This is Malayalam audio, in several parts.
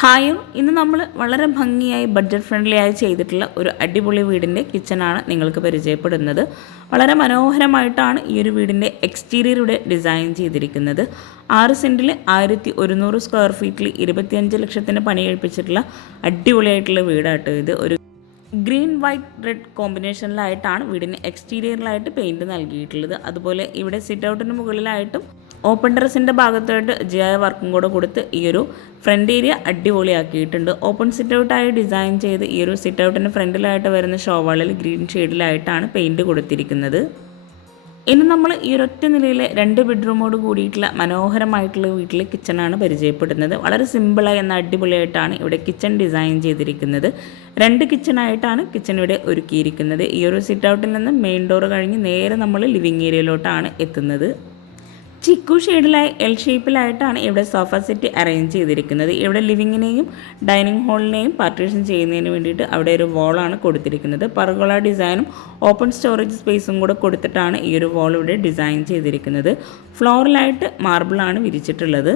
ഹായ്, ഇന്ന് നമ്മൾ വളരെ ഭംഗിയായി ബഡ്ജറ്റ് ഫ്രണ്ട്ലി ആയി ചെയ്തിട്ടുള്ള ഒരു അടിപൊളി വീടിൻ്റെ കിച്ചണാണ് നിങ്ങൾക്ക് പരിചയപ്പെടുന്നത്. വളരെ മനോഹരമായിട്ടാണ് ഈ ഒരു വീടിൻ്റെ എക്സ്റ്റീരിയർ ഇവിടെ ഡിസൈൻ ചെയ്തിരിക്കുന്നത്. 6 സെൻറ്റിൽ 1100 സ്ക്വയർ ഫീറ്റിൽ 25 ലക്ഷത്തിന് പണി കഴിപ്പിച്ചിട്ടുള്ള അടിപൊളിയായിട്ടുള്ള വീടാട്ടോ ഇത്. ഒരു ഗ്രീൻ വൈറ്റ് റെഡ് കോമ്പിനേഷനിലായിട്ടാണ് വീടിന് എക്സ്റ്റീരിയറിലായിട്ട് പെയിൻറ്റ് നൽകിയിട്ടുള്ളത്. അതുപോലെ ഇവിടെ സിറ്റ് ഔട്ടിന് മുകളിലായിട്ടും ഓപ്പൺ ടെറസിൻ്റെ ഭാഗത്തായിട്ട് ജിയായ വർക്കും കൂടെ കൊടുത്ത് ഈ ഒരു ഫ്രണ്ട് ഏരിയ അടിപൊളിയാക്കിയിട്ടുണ്ട്. ഓപ്പൺ സിറ്റ് ഔട്ടായി ഡിസൈൻ ചെയ്ത് ഈ ഒരു സിറ്റ് ഔട്ടിന് ഫ്രണ്ടിലായിട്ട് വരുന്ന ഷോവാളിൽ ഗ്രീൻ ഷെയ്ഡിലായിട്ടാണ് പെയിൻറ്റ് കൊടുത്തിരിക്കുന്നത്. ഇനി നമ്മൾ ഈ ഒരൊറ്റ നിലയിലെ 2 ബെഡ്റൂമോട് കൂടിയിട്ടുള്ള മനോഹരമായിട്ടുള്ള വീട്ടിലെ കിച്ചണാണ് പരിചയപ്പെടുന്നത്. വളരെ സിമ്പിളായി എന്ന അടിപൊളിയായിട്ടാണ് ഇവിടെ കിച്ചൺ ഡിസൈൻ ചെയ്തിരിക്കുന്നത്. 2 കിച്ചണായിട്ടാണ് കിച്ചൺ ഇവിടെ ഒരുക്കിയിരിക്കുന്നത്. ഈ ഒരു സിറ്റ് ഔട്ടിൽ നിന്ന് മെയിൻ ഡോർ കഴിഞ്ഞ് നേരെ നമ്മൾ ലിവിങ് ഏരിയയിലോട്ടാണ് എത്തുന്നത്. ചിക്കു ഷെയ്ഡിലായി എൽ ഷേപ്പിലായിട്ടാണ് ഇവിടെ സോഫ സെറ്റ് അറേഞ്ച് ചെയ്തിരിക്കുന്നത്. ഇവിടെ ലിവിങ്ങിനെയും ഡൈനിങ് ഹാളിനെയും പാർട്ടീഷൻ ചെയ്യുന്നതിന് വേണ്ടിയിട്ട് അവിടെ ഒരു വോളാണ് കൊടുത്തിരിക്കുന്നത്. പർഗോള ഡിസൈനും ഓപ്പൺ സ്റ്റോറേജ് സ്പേസും കൂടെ കൊടുത്തിട്ടാണ് ഈ ഒരു വോൾ ഇവിടെ ഡിസൈൻ ചെയ്തിരിക്കുന്നത്. ഫ്ലോറിലായിട്ട് മാർബിളാണ് വിരിച്ചിട്ടുള്ളത്.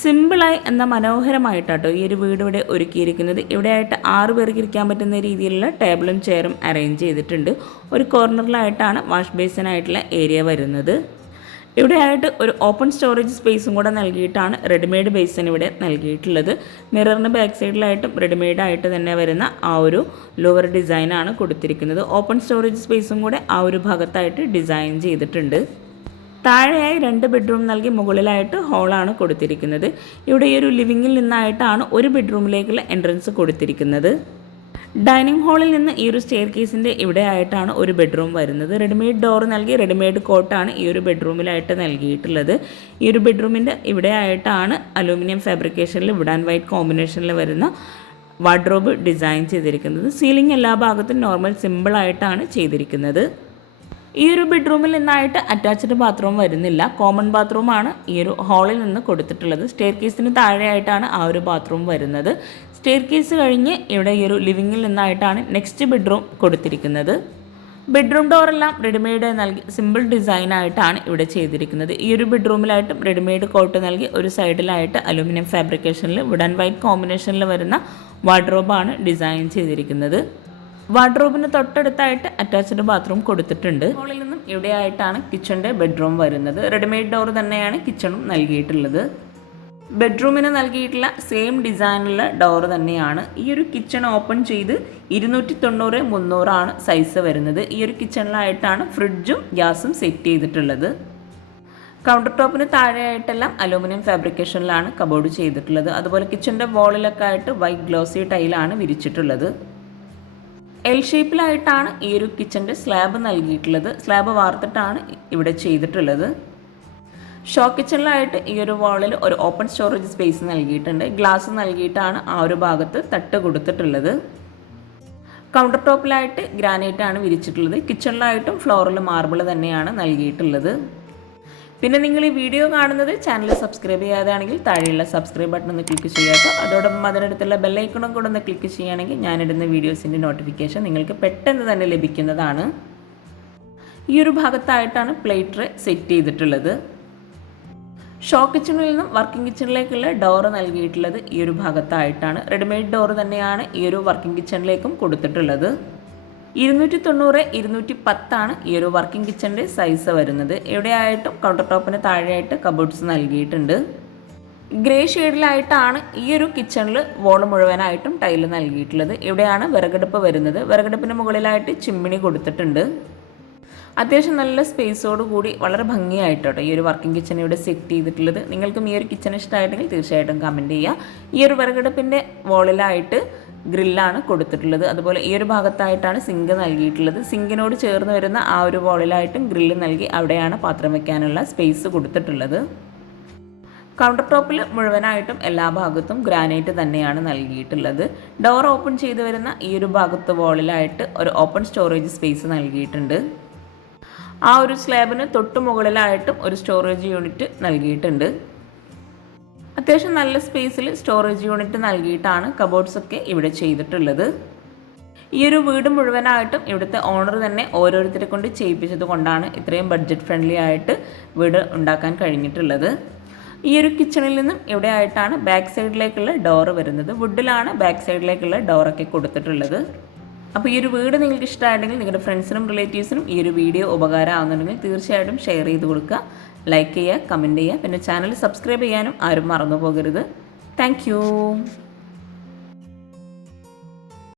സിമ്പിളായി എന്ന മനോഹരമായിട്ടാട്ടോ ഈ ഒരു വീട് ഇവിടെ ഒരുക്കിയിരിക്കുന്നത്. ഇവിടെയായിട്ട് 6 പേർക്ക് ഇരിക്കാൻ പറ്റുന്ന രീതിയിലുള്ള ടേബിളും ചെയറും അറേഞ്ച് ചെയ്തിട്ടുണ്ട്. ഒരു കോർണറിലായിട്ടാണ് വാഷ് ബേസിനായിട്ടുള്ള ഏരിയ വരുന്നത്. ഇവിടെയായിട്ട് ഒരു ഓപ്പൺ സ്റ്റോറേജ് സ്പേസും കൂടെ നൽകിയിട്ടാണ് റെഡിമെയ്ഡ് ബേസിൻ ഇവിടെ നൽകിയിട്ടുള്ളത്. മിററിന് ബാക്ക് സൈഡിലായിട്ടും റെഡിമെയ്ഡായിട്ട് തന്നെ വരുന്ന ആ ഒരു ലോവർ ഡിസൈനാണ് കൊടുത്തിരിക്കുന്നത്. ഓപ്പൺ സ്റ്റോറേജ് സ്പേസും കൂടെ ആ ഒരു ഭാഗത്തായിട്ട് ഡിസൈൻ ചെയ്തിട്ടുണ്ട്. താഴെയായി 2 ബെഡ്റൂം നൽകി മുകളിലായിട്ട് ഹോളാണ് കൊടുത്തിരിക്കുന്നത്. ഇവിടെ ഈ ഒരു ലിവിങ്ങിൽ നിന്നായിട്ടാണ് ഒരു ബെഡ്റൂമിലേക്കുള്ള എൻട്രൻസ് കൊടുത്തിരിക്കുന്നത്. ഡൈനിങ് ഹാളിൽ നിന്ന് ഈ ഒരു സ്റ്റെയർ കേസിൻ്റെ ഇവിടെ ആയിട്ടാണ് ഒരു ബെഡ്റൂം വരുന്നത്. റെഡിമെയ്ഡ് ഡോർ നൽകി റെഡിമെയ്ഡ് കോട്ടാണ് ഈ ഒരു ബെഡ്റൂമിലായിട്ട് നൽകിയിട്ടുള്ളത്. ഈ ഒരു ബെഡ്റൂമിൻ്റെ ഇവിടെ ആയിട്ടാണ് അലൂമിനിയം ഫാബ്രിക്കേഷനിൽ വുഡ് ആൻഡ് വൈറ്റ് കോമ്പിനേഷനിൽ വരുന്ന വാർഡ്രോബ് ഡിസൈൻ ചെയ്തിരിക്കുന്നത്. സീലിംഗ് എല്ലാ ഭാഗത്തും നോർമൽ സിമ്പിളായിട്ടാണ് ചെയ്തിരിക്കുന്നത്. ഈ ഒരു ബെഡ്റൂമിൽ നിന്നായിട്ട് അറ്റാച്ച്ഡ് ബാത്റൂം വരുന്നില്ല. കോമൺ ബാത്റൂമാണ് ഈ ഒരു ഹാളിൽ നിന്ന് കൊടുത്തിട്ടുള്ളത്. സ്റ്റെയർ കേസിന് താഴെയായിട്ടാണ് ആ ഒരു ബാത്റൂം വരുന്നത്. സ്റ്റെയർ കേസ് കഴിഞ്ഞ് ഇവിടെ ഈ ഒരു ലിവിങ്ങിൽ നിന്നായിട്ടാണ് നെക്സ്റ്റ് ബെഡ്റൂം കൊടുത്തിരിക്കുന്നത്. ബെഡ്റൂം ഡോറെല്ലാം റെഡിമെയ്ഡ് നൽകി സിമ്പിൾ ഡിസൈനായിട്ടാണ് ഇവിടെ ചെയ്തിരിക്കുന്നത്. ഈ ഒരു ബെഡ്റൂമിലായിട്ടും റെഡിമെയ്ഡ് കോട്ട് നൽകി ഒരു സൈഡിലായിട്ട് അലൂമിനിയം ഫാബ്രിക്കേഷനിൽ വുഡ് ആൻഡ് വൈറ്റ് കോമ്പിനേഷനിൽ വരുന്ന വാർഡ്രോബാണ് ഡിസൈൻ ചെയ്തിരിക്കുന്നത്. വാർഡ്രോബിന് തൊട്ടടുത്തായിട്ട് അറ്റാച്ച്ഡ് ബാത്റൂം കൊടുത്തിട്ടുണ്ട്. ഹോളിൽ നിന്നും ഇവിടെയായിട്ടാണ് കിച്ചണിൻ്റെ ബെഡ്റൂം വരുന്നത്. റെഡിമെയ്ഡ് ഡോർ തന്നെയാണ് കിച്ചണും നൽകിയിട്ടുള്ളത്. ബെഡ്റൂമിന് നൽകിയിട്ടുള്ള സെയിം ഡിസൈനുള്ള ഡോർ തന്നെയാണ്. ഈ ഒരു കിച്ചൺ ഓപ്പൺ ചെയ്ത് 290-300 ആണ് സൈസ് വരുന്നത്. ഈ ഒരു കിച്ചണിലായിട്ടാണ് ഫ്രിഡ്ജും ഗ്യാസും സെറ്റ് ചെയ്തിട്ടുള്ളത്. കൗണ്ടർ ടോപ്പിന് താഴെയായിട്ടെല്ലാം അലൂമിനിയം ഫാബ്രിക്കേഷനിലാണ് കബോർഡ് ചെയ്തിട്ടുള്ളത്. അതുപോലെ കിച്ചണിൻ്റെ വോളിലൊക്കെ ആയിട്ട് വൈറ്റ് ഗ്ലോസി ടൈലാണ് വിരിച്ചിട്ടുള്ളത്. എൽ ഷേപ്പിലായിട്ടാണ് ഈ ഒരു കിച്ചൻ്റെ സ്ലാബ് നൽകിയിട്ടുള്ളത്. സ്ലാബ് വാർത്തിട്ടാണ് ഇവിടെ ചെയ്തിട്ടുള്ളത്. ഷോ കിച്ചണിലായിട്ട് ഈ ഒരു വാളിൽ ഒരു ഓപ്പൺ സ്റ്റോറേജ് സ്പേസ് നൽകിയിട്ടുണ്ട്. ഗ്ലാസ് നൽകിയിട്ടാണ് ആ ഒരു ഭാഗത്ത് തട്ട് കൊടുത്തിട്ടുള്ളത്. കൗണ്ടർ ടോപ്പിലായിട്ട് ഗ്രാനൈറ്റാണ് വിരിച്ചിട്ടുള്ളത്. കിച്ചണിലായിട്ടും ഫ്ലോറിൽ മാർബിൾ തന്നെയാണ് നൽകിയിട്ടുള്ളത്. പിന്നെ നിങ്ങൾ ഈ വീഡിയോ കാണുന്നത് ചാനൽ സബ്സ്ക്രൈബ് ചെയ്യാതെയാണെങ്കിൽ താഴെയുള്ള സബ്സ്ക്രൈബ് ബട്ടൺ ഒന്ന് ക്ലിക്ക് ചെയ്യാട്ടോ. അതോടൊപ്പം അതിനടുത്തുള്ള ബെല്ലൈക്കണും കൂടെ ഒന്ന് ക്ലിക്ക് ചെയ്യുകയാണെങ്കിൽ ഞാനിടുന്ന വീഡിയോസിൻ്റെ നോട്ടിഫിക്കേഷൻ നിങ്ങൾക്ക് പെട്ടെന്ന് തന്നെ ലഭിക്കുന്നതാണ്. ഈ ഒരു ഭാഗത്തായിട്ടാണ് പ്ലേറ്റ് ട്രേ സെറ്റ് ചെയ്തിട്ടുള്ളത്. ഷോ കിച്ചണിൽ നിന്നും വർക്കിംഗ് കിച്ചണിലേക്കുള്ള ഡോറ് നൽകിയിട്ടുള്ളത് ഈ ഒരു ഭാഗത്തായിട്ടാണ്. റെഡിമെയ്ഡ് ഡോറ് തന്നെയാണ് ഈ ഒരു വർക്കിംഗ് കിച്ചണിലേക്കും കൊടുത്തിട്ടുള്ളത്. 290-210 ആണ് ഈ ഒരു വർക്കിംഗ് കിച്ചണിൻ്റെ സൈസ് വരുന്നത്. എവിടെയായിട്ടും കൗണ്ടർ ടോപ്പിന് താഴെയായിട്ട് കബോർഡ്സ് നൽകിയിട്ടുണ്ട്. ഗ്രേ ഷെയ്ഡിലായിട്ടാണ് ഈ ഒരു കിച്ചണിൽ വോൾ മുഴുവനായിട്ടും ടൈല് നൽകിയിട്ടുള്ളത്. ഇവിടെയാണ് വിറകടുപ്പ് വരുന്നത്. വിറകടുപ്പിന് മുകളിലായിട്ട് ചിമ്മിണി കൊടുത്തിട്ടുണ്ട്. അത്യാവശ്യം നല്ല സ്പേസോട് കൂടി വളരെ ഭംഗിയായിട്ടോ ഈ ഒരു വർക്കിംഗ് കിച്ചൺ ഇവിടെ സെറ്റ് ചെയ്തിട്ടുള്ളത്. നിങ്ങൾക്കും ഈ ഒരു കിച്ചൺ ഇഷ്ടമായിട്ടെങ്കിൽ തീർച്ചയായിട്ടും കമൻറ്റ് ചെയ്യുക. ഈ ഒരു വിറകടുപ്പിൻ്റെ വോളിലായിട്ട് ഗ്രില്ലാണ് കൊടുത്തിട്ടുള്ളത്. അതുപോലെ ഈ ഒരു ഭാഗത്തായിട്ടാണ് സിങ്ക് നൽകിയിട്ടുള്ളത്. സിങ്കിനോട് ചേർന്ന് വരുന്ന ആ ഒരു വോളിലായിട്ടും ഗ്രില്ല് നൽകി അവിടെയാണ് പാത്രം വയ്ക്കാനുള്ള സ്പേസ് കൊടുത്തിട്ടുള്ളത്. കൗണ്ടർ ടോപ്പിൽ മുഴുവനായിട്ടും എല്ലാ ഭാഗത്തും ഗ്രാനൈറ്റ് തന്നെയാണ് നൽകിയിട്ടുള്ളത്. ഡോർ ഓപ്പൺ ചെയ്ത് വരുന്ന ഈ ഒരു ഭാഗത്ത് വോളിലായിട്ട് ഒരു ഓപ്പൺ സ്റ്റോറേജ് സ്പേസ് നൽകിയിട്ടുണ്ട്. ആ ഒരു സ്ലാബിന് തൊട്ട് മുകളിലായിട്ടും ഒരു സ്റ്റോറേജ് യൂണിറ്റ് നൽകിയിട്ടുണ്ട്. അത്യാവശ്യം നല്ല സ്പേസിൽ സ്റ്റോറേജ് യൂണിറ്റ് നൽകിയിട്ടാണ് കബോർഡ്സൊക്കെ ഇവിടെ ചെയ്തിട്ടുള്ളത്. ഈ ഒരു വീട് മുഴുവനായിട്ടും ഇവിടുത്തെ ഓണർ തന്നെ ഓരോരുത്തരെ കൊണ്ട് ചെയ്യിപ്പിച്ചത് കൊണ്ടാണ് ഇത്രയും ബഡ്ജറ്റ് ഫ്രണ്ട്ലി ആയിട്ട് വീട് ഉണ്ടാക്കാൻ കഴിഞ്ഞിട്ടുള്ളത്. ഈ ഒരു കിച്ചണിൽ നിന്നും ഇവിടെ ആയിട്ടാണ് ബാക്ക് സൈഡിലേക്കുള്ള ഡോറ് വരുന്നത്. വുഡിലാണ് ബാക്ക് സൈഡിലേക്കുള്ള ഡോറൊക്കെ കൊടുത്തിട്ടുള്ളത്. അപ്പോൾ ഈ ഒരു വീട് നിങ്ങൾക്ക് ഇഷ്ടമായിട്ടുണ്ടെങ്കിൽ നിങ്ങളുടെ ഫ്രണ്ട്സിനും റിലേറ്റീവ്സിനും ഈ ഒരു വീഡിയോ ഉപകാരമാകുന്നുണ്ടെങ്കിൽ തീർച്ചയായിട്ടും ഷെയർ ചെയ്ത് കൊടുക്കുക, ലൈക്ക് ചെയ്യുക, കമൻറ്റ് ചെയ്യുക. പിന്നെ ചാനൽ സബ്സ്ക്രൈബ് ചെയ്യാനും ആരും മറന്നു പോകരുത്. താങ്ക്